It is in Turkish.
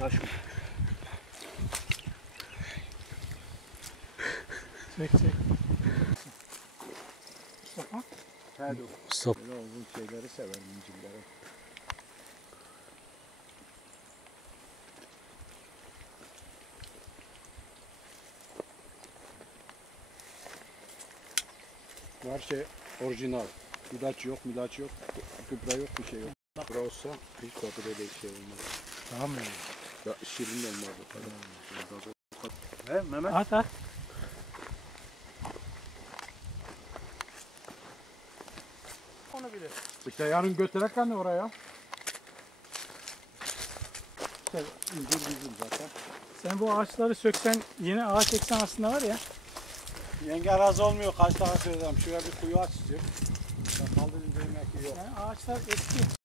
Şu Çek çek. Mustafa. Dur. Stop. Böyle uzun şeyleri severim incilleri. Her şey orijinal. Milaç yok, milaç yok, gübre yok, bir şey yok. Gübre olsa hiç böyle bir şey olmaz. Tamam mı? Ya, şirin olmaz o kadar. He Mehmet? At at. Onu bilir. İşte yarın götürek hani oraya. İşte incir bizim zaten. Sen bu ağaçları söksen yeni ağaç eksen aslında var ya. Yenge razı olmuyor kaç tane söyleyeceğim. Şuraya bir kuyu açacağım. Kaldı demek ki yok. Yani ağaçlar eski.